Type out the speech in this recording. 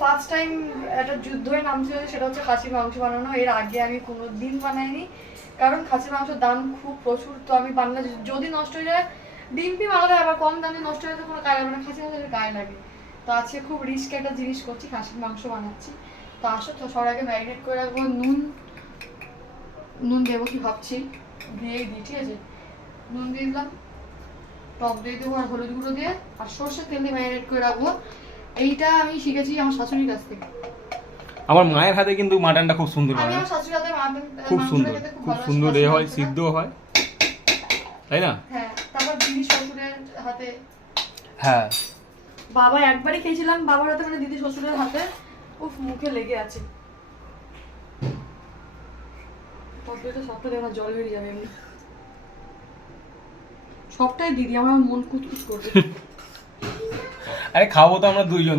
First time একটা যুদ্ধের নাম ছিল, সেটা হচ্ছে খাসির মাংস বানানো। এর আগে আমি কোনো দিন বানাইনি, কারণ খাসির মাংসের দাম খুব প্রচুর। তো আমি বানালে যদি নষ্ট হয়ে যায়, ডিম পিম আলাদা, আবার কম দামে নষ্ট হয়ে যায় কোনো গায়ে লাগে না, খাসির মাংসের গায়ে লাগে। তো আজকে খুব রিস্ক একটা জিনিস করছি, খাসির মাংস বানাচ্ছি। তো আসো, তো সবার আগে ম্যারিনেট করে রাখবো। নুন দেবো কি ভাবছি, দিয়েই দিই, ঠিক আছে। নুন দিয়ে দিলাম, টক দিয়ে দেবো, আর হলুদ গুঁড়ো দিয়ে, আর সর্ষের তেল দিয়ে ম্যারিনেট করে রাখবো। এইটা আমি শিখেছি আমার শাশুড়ির কাছ থেকে। আমার মায়ের হাতে কিন্তু মাটনটা খুব সুন্দর আমি হয়, আমার শাশুড়ির হাতে খুব সুন্দর, খুব সুন্দর এ হয়, সিদ্ধ হয়, তাই না? হ্যাঁ, তারপর দিদি শ্বশুরের হাতে। হ্যাঁ, বাবা একবারই খেয়েছিলাম বাবার হাতে, মানে দিদি শ্বশুরের হাতে, উফ মুখে লেগে আছে। তরকারিটা সবটা দেবো না, জল বেরিয়ে যাবে এমনি। সবটাই দিদি, আমার মন কুচকুচ করবে। আরে খাবো তো আমরা দুইজন।